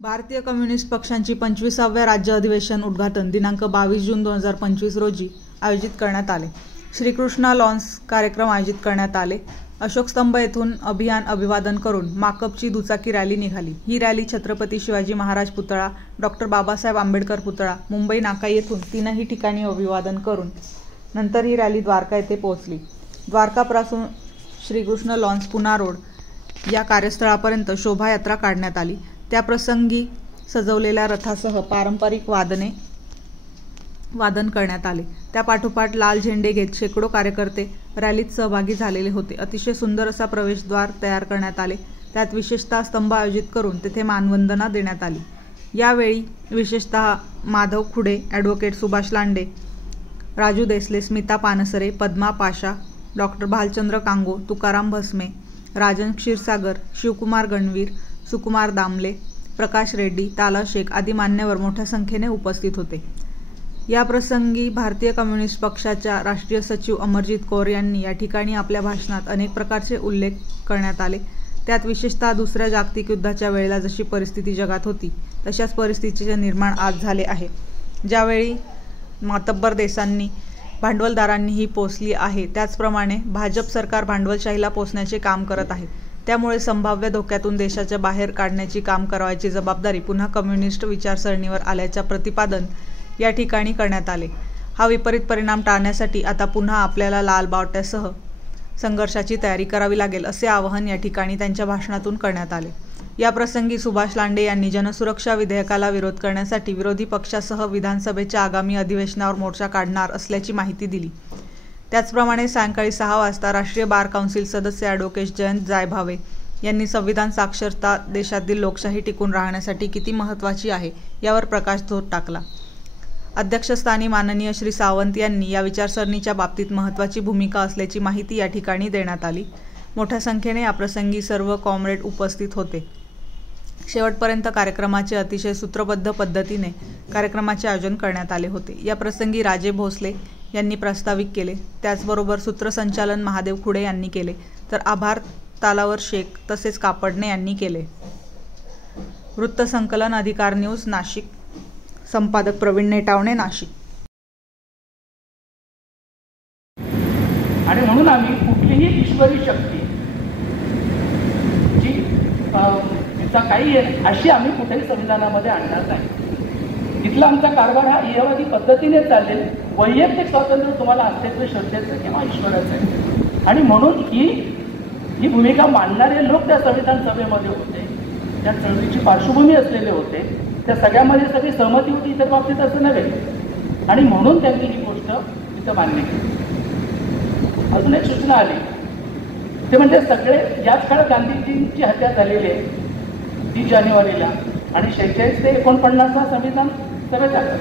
भारतीय कम्युनिस्ट पक्षांची 25व्या राज्य अधिवेशन उद्घाटन दिनांक 22 जून 2025 रोजी आयोजित करण्यात आले. श्रीकृष्णा लॉन्स कार्यक्रम आयोजित करण्यात आले. अशोक स्तंभ येथून अभियान अभिवादन करून माकपची दुचाकी रॅली निघाली. ही रॅली छत्रपती शिवाजी महाराज पुतळा, डॉ. बाबासाहेब आंबेडकर पुतळा, मुंबई नाका येथून तीनही ठिकाणी अभिवादन करून नंतर ही रॅली द्वारका येथे पोहोचली. द्वारकापासून श्रीकृष्ण लॉन्स पुणा रोड या कार्यस्थळापर्यंत शोभायात्रा काढण्यात आली. त्याप्रसंगी सजवलेल्या रथासह पारंपरिक वादन करण्यात आले. त्यापाठोपाठ लाल झेंडे घेत शेकडो कार्यकर्ते रॅलीत सहभागी झालेले होते. अतिशय सुंदर असा प्रवेशद्वार तयार करण्यात आले. त्यात विशेषतः स्तंभ आयोजित करून तेथे मानवंदना देण्यात आली. यावेळी विशेषतः माधव खुडे, ॲडव्होकेट सुभाष लांडे, राजू देसले, स्मिता पानसरे, पद्मा पाशा, डॉ. भालचंद्र कांगो, तुकाराम भस्मे, राजन क्षीरसागर, शिवकुमार गणवीर, सुकुमार दामले, प्रकाश रेड्डी, ताला शेख आदी मान्यवर मोठ्या संख्येने उपस्थित होते. या प्रसंगी भारतीय कम्युनिस्ट पक्षाच्या राष्ट्रीय सचिव अमरजीत कौर यांनी या ठिकाणी आपल्या भाषणात अनेक प्रकारचे उल्लेख करण्यात आले. त्यात विशेषतः दुसऱ्या जागतिक युद्धाच्या वेळेला जशी परिस्थिती जगात होती तशाच परिस्थितीचे निर्माण आज झाले आहे, ज्यावेळी मातब्बर देशांनी भांडवलदारांनीही पोचली आहे, त्याचप्रमाणे भाजप सरकार भांडवलशाहीला पोचण्याचे काम करत आहे. त्यामुळे संभाव्य धोक्यातून देशाच्या बाहेर काढण्याची काम करायची जबाबदारी पुन्हा कम्युनिस्ट विचारसरणीवर आल्याचे प्रतिपादन या ठिकाणी करण्यात आले. हा विपरीत परिणाम टाळण्यासाठी आता पुन्हा आपल्याला लाल बावट्यासह संघर्षाची तयारी करावी लागेल, असे आवाहन या ठिकाणी त्यांच्या भाषणातून करण्यात आले. या प्रसंगी सुभाष लांडे यांनी जनसुरक्षा विधेयकाला विरोध करण्यासाठी विरोधी पक्षासह विधानसभेच्या आगामी अधिवेशनावर मोर्चा काढणार असल्याची माहिती दिली. त्याचप्रमाणे सायंकाळी 6 वाजता राष्ट्रीय बार काउन्सिल सदस्य ॲडव्होकेट जयंत जायभावे यांनी संविधान साक्षरता देशातील लोकशाही टिकून राहण्यासाठी किती महत्त्वाची आहे यावर प्रकाशझोत टाकला. अध्यक्षस्थानी माननीय श्री सावंत यांनी या विचारसरणीच्या बाबतीत महत्त्वाची भूमिका असल्याची माहिती या ठिकाणी देण्यात आली. मोठ्या संख्येने याप्रसंगी सर्व कॉम्रेड उपस्थित होते. शेवटपर्यंत कार्यक्रमाचे अतिशय सूत्रबद्ध पद्धतीने कार्यक्रमाचे आयोजन करण्यात आले होते. या प्रसंगी राजे भोसले यांनी प्रास्ताविक केले. त्याचबरोबर सूत्रसंचालन महादेव खुडे यांनी केले, तर आभार तालावर शेख तसेच कापडणे यांनी केले. वृत्तसंकलन अधिकार न्यूज नाशिक, संपादक प्रवीण नेटावणे, नाशिक. आणि म्हणून आम्ही कुठलीही ईश्वरी शक्ती जी तिचा काही आहे अशी आम्ही कुठेही संविधानामध्ये आणणार नाही. इथला आमचा कारभार हा इहवादी पद्धतीने चालेल. वैयक्तिक स्वातंत्र्य तुम्हाला अस्तित्व श्रद्धेचं किंवा ईश्वराचं आहे. आणि म्हणून ही भूमिका मांडणारे लोक त्या संविधान सभेमध्ये होते, त्या चळवळीची पार्श्वभूमी असलेले होते, त्या सगळ्यामध्ये सगळी सहमती होती. इतर बाबतीत असं नव्हे. आणि म्हणून त्यांनी ही गोष्ट तिथं मान्य केली. अजून एक सूचना आली, ते म्हणजे सगळे याच काळात गांधीजींची हत्या झालेली आहे 30 जानेवारीला आणि 46 ते 49 हा संविधान सभेत आलं.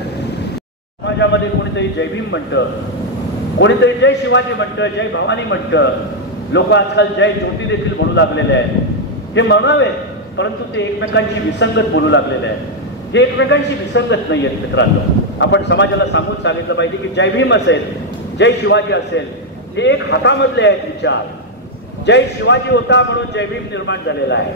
समाजामध्ये कोणीतरी जय भीम म्हणतं, कोणीतरी जय शिवाजी म्हणतं, जय भवानी म्हणतं. लोक आजकाल जय ज्योती देखील म्हणू लागलेले आहेत. हे म्हणावे, परंतु ते एकमेकांशी विसंगत बोलू लागलेले आहेत. हे एकमेकांशी विसंगत नाही आहेत मित्रांनो. आपण समाजाला सांगून सांगितलं पाहिजे की जय भीम असेल, जय शिवाजी असेल, हे एक हातामधले आहेत विचार. जय शिवाजी होता म्हणून जय भीम निर्माण झालेला आहे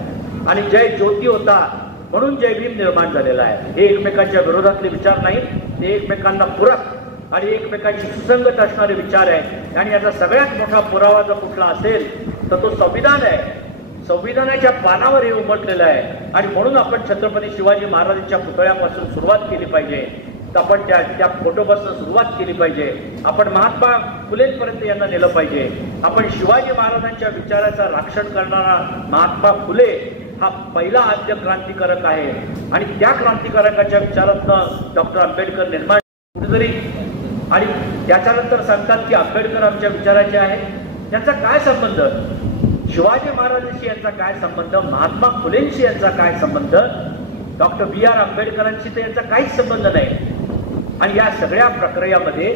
आणि जय ज्योती होता म्हणून जय भीम निर्माण झालेला आहे. हे एकमेकांच्या विरोधातले विचार नाहीत, ते एकमेकांना पूरक आणि एकमेकांशी सुसंगत असणारे विचार आहेत. आणि याचा सगळ्यात मोठा पुरावा जर कुठला असेल तर तो संविधान आहे. संविधानाच्या पानावर हे उमटलेलं आहे. आणि म्हणून आपण छत्रपती शिवाजी महाराजांच्या पुतळ्यापासून सुरुवात केली पाहिजे. तर आपण त्या फोटोपासून सुरुवात केली पाहिजे. आपण महात्मा फुलेंपर्यंत यांना नेलं पाहिजे. आपण शिवाजी महाराजांच्या विचाराचा रक्षण करणारा महात्मा फुले हा पहिला आद्य क्रांतिकारक आहे. आणि त्या क्रांतिकारकाच्या विचारातनं डॉक्टर आंबेडकर निर्माण कुठेतरी. आणि त्याच्यानंतर सांगतात की आंबेडकर आमच्या विचाराचे आहेत. यांचा काय संबंध? शिवाजी महाराजांशी यांचा काय संबंध? महात्मा फुलेंशी यांचा काय संबंध? Doctor B.R. आंबेडकरांशी तर यांचा काहीच संबंध नाही. आणि या सगळ्या प्रक्रियामध्ये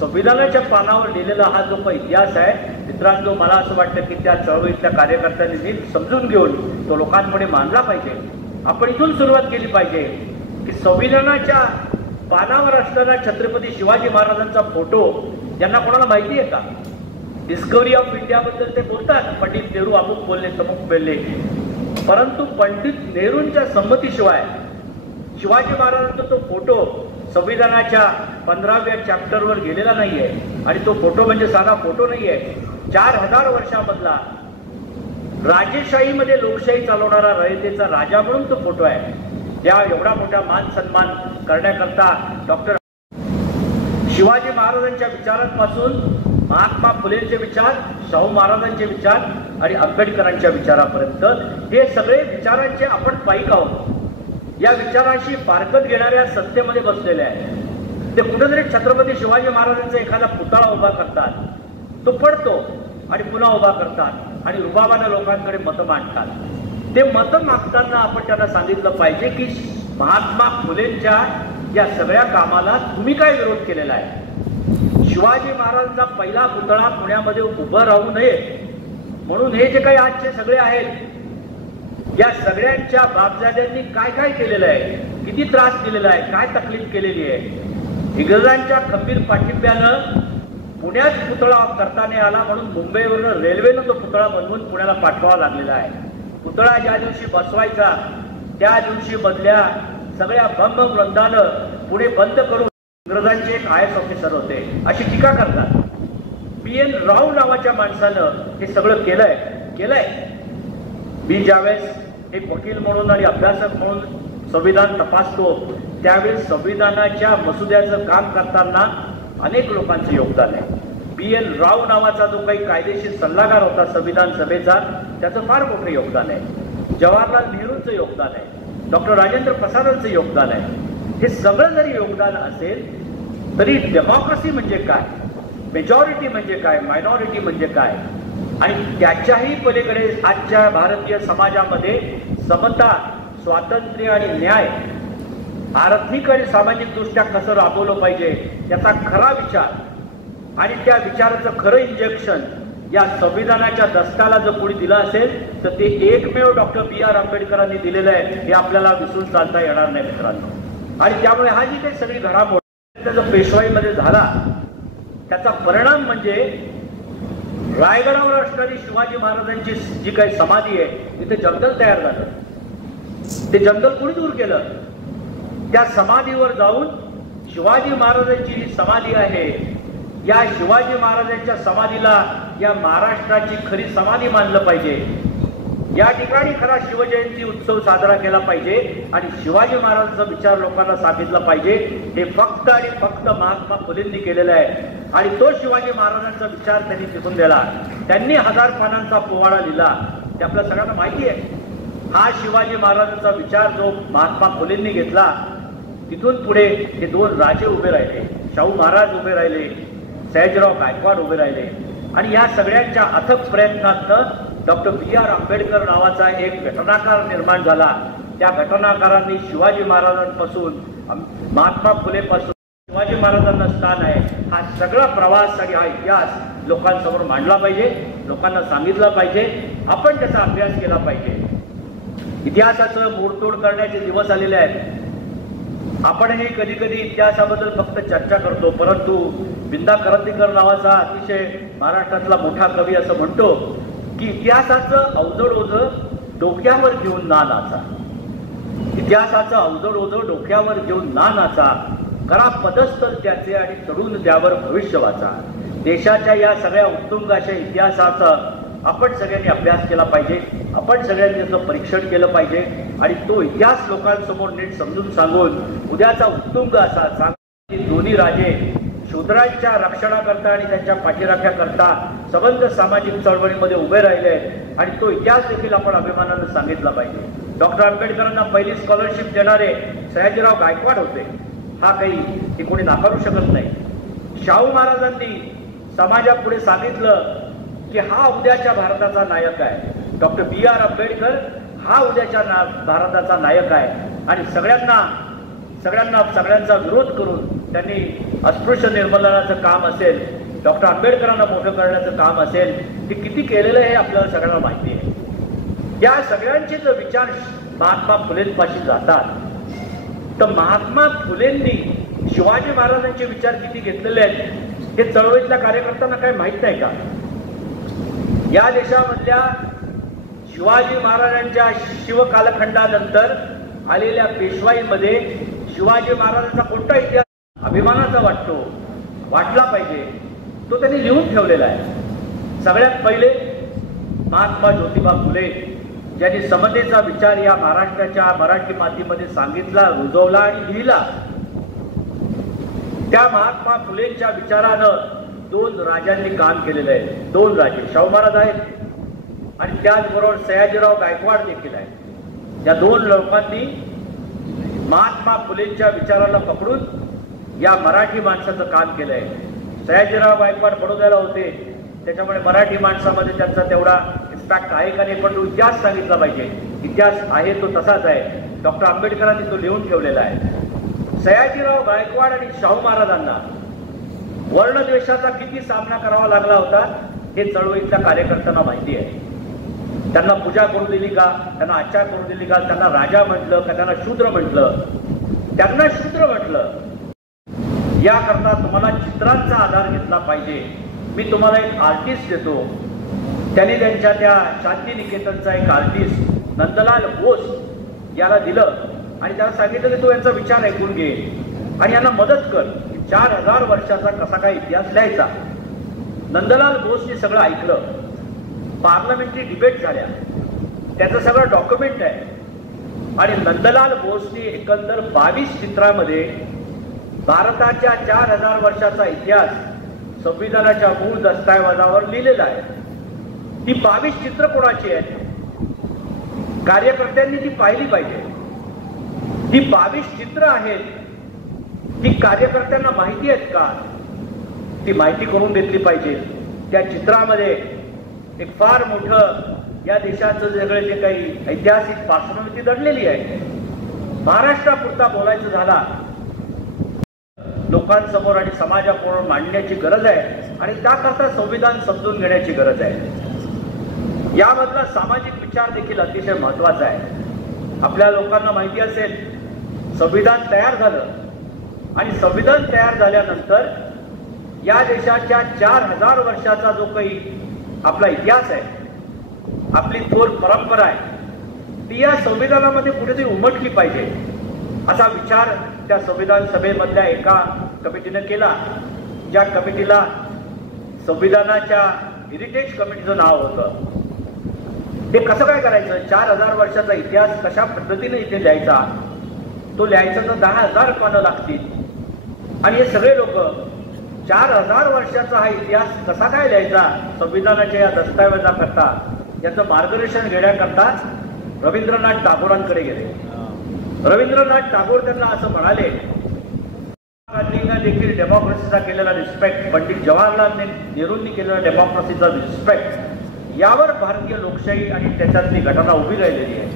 संविधानाच्या पानावर लिहिलेला हा जो काही इतिहास आहे मित्रांनो, मला असं वाटतं की त्या चळवळीतल्या कार्यकर्त्यांनी नीट समजून घेऊन तो लोकांपुढे मांडला पाहिजे. आपण इथून सुरुवात केली पाहिजे की संविधानाच्या पानावर असताना छत्रपती शिवाजी महाराजांचा फोटो यांना कोणाला माहिती आहे का? डिस्कवरी ऑफ इंडियाबद्दल ते बोलतात, पंडित नेहरू अमुक बोलले तमुक बोलले. परंतु पंडित नेहरूंच्या संमतीशिवाय शिवाजी महाराजांचा तो फोटो संविधानाच्या 15व्या चॅप्टरवर गेलेला नाहीये. आणि तो फोटो म्हणजे साधा फोटो नाहीये, 4000 वर्षामधला राजेशाहीमध्ये लोकशाही चालवणारा रयतेचा राजा म्हणून तो फोटो आहे. त्या एवढा मोठा मान सन्मान करण्याकरता डॉक्टर शिवाजी महाराजांच्या विचारांपासून महात्मा फुलेंचे विचार, शाहू महाराजांचे विचार आणि आंबेडकरांच्या विचारापर्यंत हे सगळे विचारांचे आपण पाईक आहोत. या विचारांशी फारकत घेणाऱ्या सत्तेमध्ये बसलेले आहेत. ते कुठेतरी छत्रपती शिवाजी महाराजांचा एखादा पुतळा उभा करतात, तो पडतो आणि पुन्हा उभा करतात आणि रुबाबाने लोकांकडे मतं मांडतात. ते मतं मागताना आपण त्यांना सांगितलं पाहिजे की महात्मा फुलेंच्या या सगळ्या कामाला तुम्ही काय विरोध केलेला आहे. शिवाजी महाराजांचा पहिला पुतळा पुण्यामध्ये उभं राहू नये म्हणून हे जे काही आजचे सगळे आहेत, या सगळ्यांच्या बापजाद्यांनी काय काय केलेलं आहे, किती त्रास दिलेला आहे, काय तकलीफ केलेली आहे. इंग्रजांच्या खंबीर पाठिंब्यानं पुण्यात पुतळा करता नाही आला म्हणून मुंबईवरून रेल्वेनं तो पुतळा बनवून पुण्याला पाठवावा लागलेला आहे. पुतळा ज्या दिवशी बसवायचा त्या दिवशी मधल्या सगळ्या ब्रह्मवृंदानं पुणे बंद करून इंग्रजांचे एक IAS ऑफिसर होते अशी टीका करतात. PN राव नावाच्या माणसानं हे सगळं केलंय. मी ज्यावेळेस एक वकील म्हणून आणि अभ्यासक म्हणून संविधान तपासतो त्यावेळेस संविधानाच्या मसुद्याचं काम करताना अनेक लोकांचं योगदान आहे. PN राव नावाचा जो काही कायदेशीर सल्लागार होता संविधान सभेचा, त्याचं फार मोठं योगदान आहे. जवाहरलाल नेहरूंचं योगदान आहे, डॉक्टर राजेंद्र प्रसादांचं योगदान आहे. हे सगळं जरी योगदान असेल तरी डेमोक्रेसी म्हणजे काय, मेजॉरिटी म्हणजे काय, मायनॉरिटी म्हणजे काय, आणि त्याच्याही पलीकडे आजच्या भारतीय समाजामध्ये समता, स्वातंत्र्य आणि न्याय आर्थिक आणि सामाजिक दृष्ट्या कसं राबवलं पाहिजे याचा खरा विचार आणि त्या विचाराचं खरं इंजेक्शन या संविधानाच्या दशकाला जर कोणी दिलं असेल तर ते एकमेव डॉक्टर BR आंबेडकरांनी दिलेलं आहे. हे आपल्याला विसरून चालता येणार नाही मित्रांनो. आणि त्यामुळे हा जी काही सगळी घडामोड त्याचा पेशवाईमध्ये झाला त्याचा परिणाम म्हणजे रायगडावर असणारी शिवाजी महाराजांची जी काही समाधी आहे तिथे जंगल तयार झालं. ते जंगल कोणी दूर केलं? त्या समाधीवर जाऊन शिवाजी महाराजांची जी समाधी आहे या शिवाजी महाराजांच्या समाधीला या महाराष्ट्राची खरी समाधी मानलं पाहिजे. या ठिकाणी खरा शिवजयंती उत्सव साजरा केला पाहिजे आणि शिवाजी महाराजांचा विचार लोकांना सांगितला पाहिजे. हे फक्त आणि फक्त महात्मा फुलेंनी केलेलं आहे आणि तो शिवाजी महाराजांचा विचार त्यांनी टिकून दिला. त्यांनी 1000 पानांचा पोवाडा लिहिला, ते आपल्या सगळ्यांना माहिती आहे. हा शिवाजी महाराजांचा विचार जो महात्मा फुलेंनी घेतला, तिथून पुढे हे 2 राजे उभे राहिले, शाहू महाराज उभे राहिले, सयाजीराव गायकवाड उभे राहिले आणि या सगळ्यांच्या अथक प्रयत्नातनं डॉक्टर BR आंबेडकर नावाचा एक घटनाकार निर्माण झाला. त्या घटनाकारांनी शिवाजी महाराजांपासून महात्मा फुलेपासून शिवाजी महाराजांना स्थान आहे हा सगळा प्रवास आणि हा इतिहास लोकांसमोर मांडला पाहिजे, लोकांना सांगितलं पाहिजे, आपण त्याचा अभ्यास केला पाहिजे. इतिहासाचं मोडतोड करण्याचे दिवस आलेले आहेत. आपणही कधी कधी इतिहासाबद्दल फक्त चर्चा करतो, परंतु विंदा करंदीकर नावाचा अतिशय महाराष्ट्रातला मोठा कवी असं म्हणतो की इतिहासाचं अवजड ओझं डोक्यावर घेऊन ना नाचा, इतिहासाचं अवजड ओझं डोक्यावर घेऊन ना नाचा, करा पदस्थल त्याचे आणि चढून त्यावर भविष्य वाचा. देशाच्या या सगळ्या उत्तुंग अशा इतिहासाचा आपण सगळ्यांनी अभ्यास केला पाहिजे, आपण सगळ्यांनी त्याचं परीक्षण केलं पाहिजे आणि तो इतिहास लोकांसमोर नीट समजून सांगून उद्याचा उत्तुंग असा चांगला दोन्ही राजे शूद्रांच्या रक्षणाकरता आणि त्यांच्या पाठीराख्याकरता सबंध सामाजिक चळवळीमध्ये उभे राहिले आहेत आणि तो इतिहास देखील आपण अभिमानानं सांगितला पाहिजे. डॉक्टर आंबेडकरांना पहिली स्कॉलरशिप देणारे सयाजीराव गायकवाड होते, हा काही कोणी नाकारू शकत नाही. शाहू महाराजांनी समाजापुढे सांगितलं की हा उद्याच्या भारताचा नायक आहे, डॉक्टर BR आंबेडकर हा उद्याच्या भारताचा नायक आहे आणि सगळ्यांचा विरोध करून त्यांनी अस्पृश्य निर्मूलनाचं काम असेल, डॉक्टर आंबेडकरांना मोठं करण्याचं काम असेल, ते किती केलेलं आहे हे आपल्याला सगळ्यांना माहिती आहे. या सगळ्यांचे जर विचार महात्मा फुलेंपाशी जातात तर महात्मा फुलेंनी शिवाजी महाराजांचे विचार किती घेतलेले आहेत हे चळवळीतल्या कार्यकर्त्यांना काही माहीत नाही का? या देशामधल्या शिवाजी महाराजांच्या शिवकालखंडानंतर आलेल्या पेशवाईमध्ये शिवाजी महाराजांचा कोणता इतिहास अभिमानाचा वाटला पाहिजे तो त्यांनी लिहून ठेवलेला आहे. सगळ्यात पहिले महात्मा ज्योतिबा फुले ज्यांनी समतेचा विचार या महाराष्ट्राच्या मराठी मातीमध्ये सांगितला, रुजवला आणि लिहिला. त्या महात्मा फुलेंच्या विचारानं 2 राजांनी काम केलेलं आहे. 2 राजे, शाहू महाराज आहेत आणि त्याचबरोबर सयाजीराव गायकवाड देखील आहेत. या 2 लोकांनी महात्मा फुलेंच्या विचाराला पकडून या मराठी माणसाचं काम केलंय. सयाजीराव गायकवाड बडोद्याला होते, त्याच्यामुळे मराठी माणसामध्ये त्यांचा तेवढा इम्पॅक्ट आहे का नाही, पण तो इतिहास सांगितला पाहिजे. इतिहास आहे तो तसाच आहे. डॉक्टर आंबेडकरांनी तो लिहून ठेवलेला आहे. सयाजीराव गायकवाड आणि शाहू महाराजांना वर्णद्वेषाचा किती सामना करावा लागला होता हे चळवळीतल्या कार्यकर्त्यांना माहिती आहे. त्यांना पूजा करू दिली का, त्यांना आचार करू दिली का, त्यांना राजा म्हटलं का, त्यांना शूद्र म्हटलं. त्यांना शूद्र म्हटलं. याकरता तुम्हाला चित्रांचा आधार घेतला पाहिजे. मी तुम्हाला एक आर्टिस्ट देतो. त्यांनी त्यांच्या त्या शांतिनिकेतनचा एक आर्टिस्ट नंदलाल बोस याला दिलं आणि त्याला सांगितलं की तो यांचा विचार ऐकून घे आणि यांना मदत कर. 4000 वर्षाचा कसा काय इतिहास लिहायचा. नंदलाल बोसने सगळं ऐकलं. पार्लमेंटरी डिबेट झाल्या, त्याचं सगळं डॉक्युमेंट आहे आणि नंदलाल बोसने एकंदर 22 चित्रामध्ये भारताच्या 4000 वर्षाचा इतिहास संविधानाच्या मूळ दस्तऐवजावर लिहिलेला आहे. ती 22 चित्र कोणाची आहेत? कार्यकर्त्यांनी ती पाहिली पाहिजे. ती 22 चित्र आहेत, ती कार्यकर्त्यांना माहिती आहेत का? ती माहिती करून घेतली पाहिजे. त्या चित्रामध्ये एक फार मोठं या देशाचं सगळे जे काही ऐतिहासिक पार्श्वभूमी दडलेली आहे. महाराष्ट्रापुरता बोलायचं झाला लोकांसमोर आणि समाजापुढे मांडण्याची गरज आहे आणि त्याकरता संविधान समजून घेण्याची गरज आहे. यामधला सामाजिक विचार देखील अतिशय महत्वाचा आहे. आपल्या लोकांना माहिती असेल संविधान तयार झालं आणि संविधान तयार झाल्यानंतर या देशाच्या 4000 वर्षाचा जो काही आपला इतिहास आहे, आपली थोर परंपरा आहे, ती या संविधानामध्ये कुठेतरी उमटली पाहिजे असा विचार त्या संविधान सभेमधल्या एका कमिटीने केला. ज्या कमिटीला संविधानाच्या हेरिटेज कमिटीचं नाव होतं. ते कसं काय करायचं? 4000 वर्षाचा इतिहास कशा पद्धतीने इथे लिहायचा? तो लिहायचा तर 10,000 पानं लागतील आणि हे सगळे लोक 4000 वर्षाचा हा इतिहास कसा काय लिहायचा संविधानाच्या या दस्तऐवजाकरता याचं मार्गदर्शन घेण्याकरता रवींद्रनाथ टागोरांकडे गेले. रवींद्रनाथ टागोर त्यांना असं म्हणाले, गांधींना देखील डेमोक्रेसीचा केलेला रिस्पेक्ट, पंडित जवाहरलाल नेहरूंनी केलेला डेमोक्रेसीचा रिस्पेक्ट, यावर भारतीय लोकशाही आणि त्याच्यातली घटना उभी राहिलेली आहे.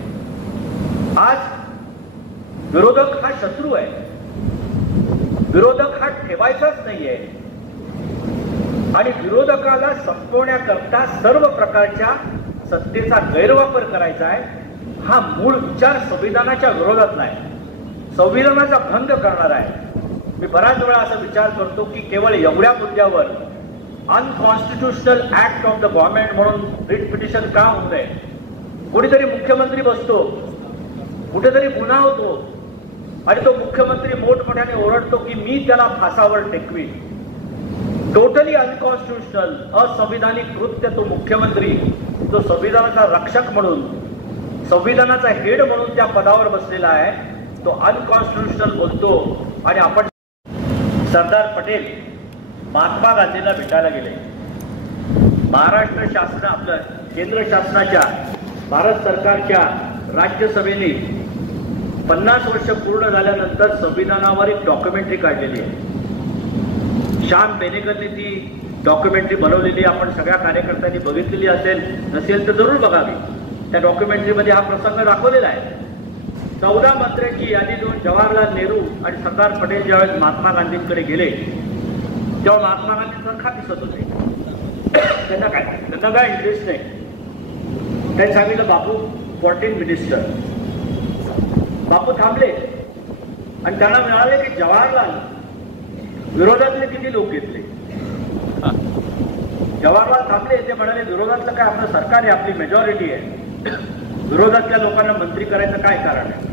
आज विरोधक हा शत्रू आहे. विरोधक हा ठेवायचाच नाहीये आणि विरोधकाला संपवण्याकरता सर्व प्रकारच्या सत्तेचा गैरवापर करायचा आहे. हा मूळ विचार संविधानाच्या विरोधात नाही, संविधानाचा भंग करणार आहे. मी बराच वेळा असा विचार करतो की केवळ एवढ्या मुद्द्यावर unconstitutional act of the government म्हणून रिट पिटिशन का होऊ नये? कोणीतरी मुख्यमंत्री बसतो, कुठेतरी गुन्हा होतो आणि तो मुख्यमंत्री मोठमोठ्याने ओरडतो की मी त्याला फासावर टेकवी. टोटली अनकॉन्स्टिट्युशनल, असंविधानिक कृत्य तो मुख्यमंत्री, तो संविधानाचा रक्षक म्हणून, संविधानाचा हेड म्हणून त्या पदावर बसलेला आहे, तो अनकॉन्स्टिट्युशनल बोलतो. आणि आपण सरदार पटेल महात्मा गांधींना भेटायला गेले. महाराष्ट्र शासन, आपलं केंद्र शासनाच्या, भारत सरकारच्या राज्यसभेने 50 वर्ष पूर्ण झाल्यानंतर संविधानावर एक डॉक्युमेंटरी काढलेली आहे. श्याम बेनेगलने ती डॉक्युमेंटरी बनवलेली आपण सगळ्या कार्यकर्त्यांनी बघितलेली असेल, नसेल तर जरूर बघावी. त्या डॉक्युमेंटरीमध्ये हा प्रसंग दाखवलेला आहे. 14 मंत्र्यांची यादी देऊन जवाहरलाल नेहरू आणि सरदार पटेल ज्यावेळेस महात्मा गांधींकडे गेले तेव्हा महात्मा गांधी चरखा दिसत होते. त्यांना काय इंटरेस्ट नाही. त्यांनी सांगितलं बापू 14 मिनिस्टर. बापू थांबले आणि त्यांना मिळाले की जवाहरलाल विरोधातले किती लोक घेतले. जवाहरलाल थांबले, ते म्हणाले विरोधातलं काय, आपलं सरकार आहे, आपली मेजॉरिटी आहे. विरोधातल्या लोकांना मंत्री करायचं काय कारण आहे?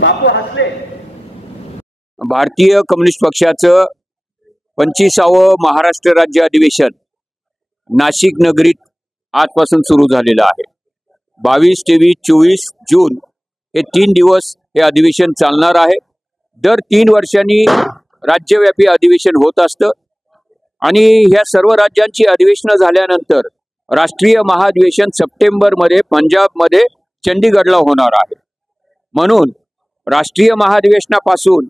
बापू हसले. भारतीय कम्युनिस्ट पक्षाचं 25वं महाराष्ट्र राज्य अधिवेशन नाशिक नगरीत आजपासून सुरू झालेलं आहे. 22, 23, 24 जून हे 3 दिवस हे अधिवेशन चालणार आहे. दर 3 वर्षांनी राज्यव्यापी अधिवेशन होत असतं आणि ह्या सर्व राज्यांची अधिवेशनं झाल्यानंतर राष्ट्रीय महाधिवेशन सप्टेंबरमध्ये पंजाबमध्ये चंडीगडला होणार आहे. म्हणून राष्ट्रीय महाधिवेशनापासून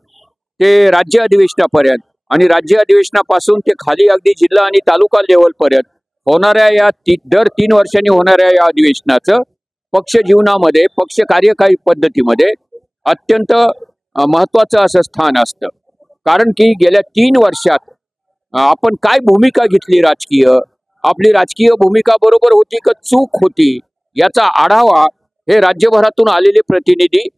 ते राज्य अधिवेशनापर्यंत आणि राज्य अधिवेशनापासून ते खाली अगदी जिल्हा आणि तालुका लेवलपर्यंत होणाऱ्या या दर 3 वर्षांनी होणाऱ्या या अधिवेशनाचं पक्ष जीवनामध्ये पक्ष कार्यकारी पद्धतीमध्ये अत्यंत महत्त्वाचं असं स्थान असतं. कारण की गेल्या 3 वर्षात आपण काय भूमिका घेतली राजकीय, आपली राजकीय भूमिका बरोबर होती का चूक होती, याचा आढावा हे राज्यभरातून आलेले प्रतिनिधी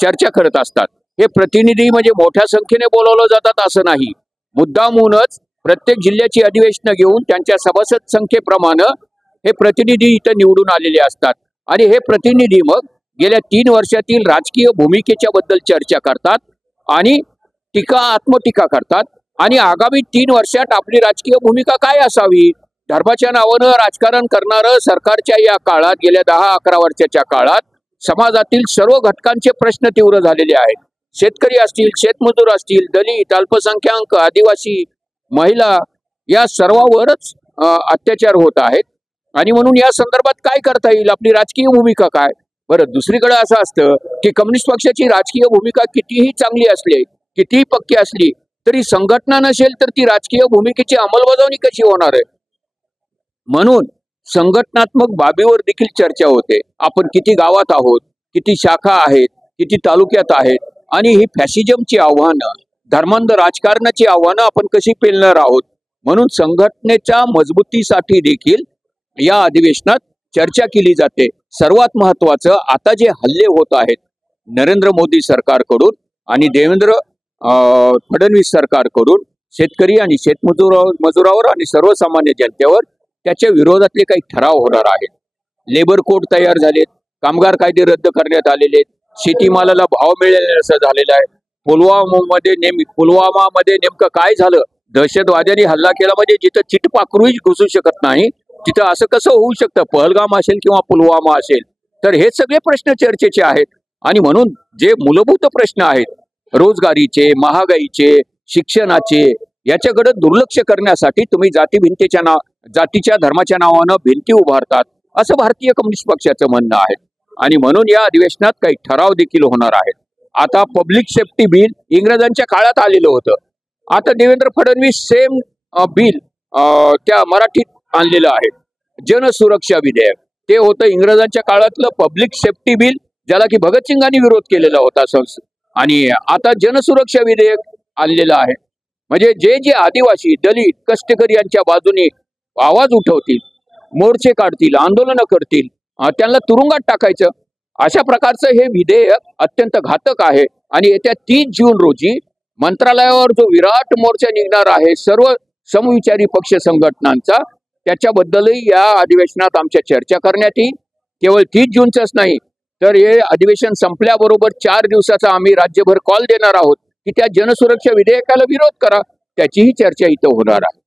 चर्चा करत असतात. हे प्रतिनिधी म्हणजे मोठ्या संख्येने बोलवलं जातात असं नाही. मुद्दामूनच प्रत्येक जिल्ह्याची अधिवेशनं घेऊन त्यांच्या सभासद संख्येप्रमाणे हे प्रतिनिधी इथं निवडून आलेले असतात आणि हे प्रतिनिधी मग गेल्या 3 वर्षातील राजकीय भूमिकेच्या बद्दल चर्चा करतात आणि आत्मटीका करतात आणि आगामी 3 वर्षात आपली राजकीय भूमिका काय असावी. धर्माच्या नावानं राजकारण करणारं सरकारच्या या काळात गेल्या 10-11 वर्षाच्या काळात समाजातील सर्व घटकांचे प्रश्न तीव्र झालेले आहेत. शेतकरी असतील, शेतमजूर असतील, दलित, अल्पसंख्याक, आदिवासी, महिला या सर्वांवरच अत्याचार होत आहेत आणि म्हणून या संदर्भात काय करता येईल, आपली राजकीय भूमिका काय. बरं, दुसरीकडे असं असतं की कम्युनिस्ट पक्षाची राजकीय भूमिका कितीही चांगली असली, कितीही पक्की असली तरी संघटना नसेल तर ती राजकीय भूमिकेची अंमलबजावणी कशी होणार आहे. म्हणून संघटनात्मक बाबीवर देखील चर्चा होते. आपण किती गावात आहोत, किती शाखा आहेत, किती तालुक्यात आहेत आणि ही फॅसिझमची आव्हानं, धर्मांध राजकारणाची आव्हानं आपण कशी पेलणार आहोत. म्हणून संघटनेच्या मजबूतीसाठी देखील या अधिवेशनात चर्चा केली जाते. सर्वात महत्वाचं आता जे हल्ले होत आहेत नरेंद्र मोदी सरकारकडून आणि देवेंद्र फडणवीस सरकारकडून शेतकरी आणि मजुरावर आणि सर्वसामान्य जनतेवर, त्याच्या विरोधातले काही ठराव होणार आहेत. लेबर कोड तयार झालेत, कामगार कायदे रद्द करण्यात आलेले आहेत, शेतीमालाला भाव मिळेल असं झालेलं आहे. पुलवामामध्ये नेमकं काय झालं, दहशतवाद्यांनी हल्ला केला म्हणजे जिथं चिटपाखरूही घुसू शकत नाही तिथं असं कसं होऊ शकतं. पहलगाम असेल किंवा पुलवामा असेल, तर हे सगळे प्रश्न चर्चेचे आहेत. आणि म्हणून जे मूलभूत प्रश्न आहेत रोजगारीचे, महागाईचे, शिक्षणाचे, याच्याकडे दुर्लक्ष करण्यासाठी तुम्ही जातीच्या धर्माच्या नावानं भिंती उभारतात असं भारतीय कम्युनिस्ट पक्षाचं म्हणणं आहे. आणि म्हणून या अधिवेशनात काही ठराव देखील होणार आहेत. आता पब्लिक सेफ्टी बिल इंग्रजांच्या काळात आलेलं होतं. आता देवेंद्र फडणवीस सेम बिल त्या मराठीत आणलेलं आहे. जनसुरक्षा विधेयक ते होतं इंग्रजांच्या काळातलं पब्लिक सेफ्टी बिल, ज्याला की भगतसिंगांनी विरोध केलेला होता. आणि आता जनसुरक्षा विधेयक आणलेलं आहे. म्हणजे जे आदिवासी, दलित, कष्टकरी यांच्या बाजूने आवाज उठवतील, मोर्चे काढतील, आंदोलनं करतील, त्यांना तुरुंगात टाकायचं, अशा प्रकारचं हे विधेयक अत्यंत घातक आहे. आणि येत्या 30 जून रोजी मंत्रालयावर जो विराट मोर्चा निघणार आहे सर्व समविचारी पक्ष संघटनांचा, त्याच्याबद्दलही या अधिवेशनात आमच्या चर्चा करण्यात येईल. केवळ 30 जूनचंच नाही तर हे अधिवेशन संपल्याबरोबर 4 दिवसाचा आम्ही राज्यभर कॉल देणार आहोत की त्या जनसुरक्षा विधेयकाला विरोध करा, त्याचीही चर्चा इथं होणार आहे.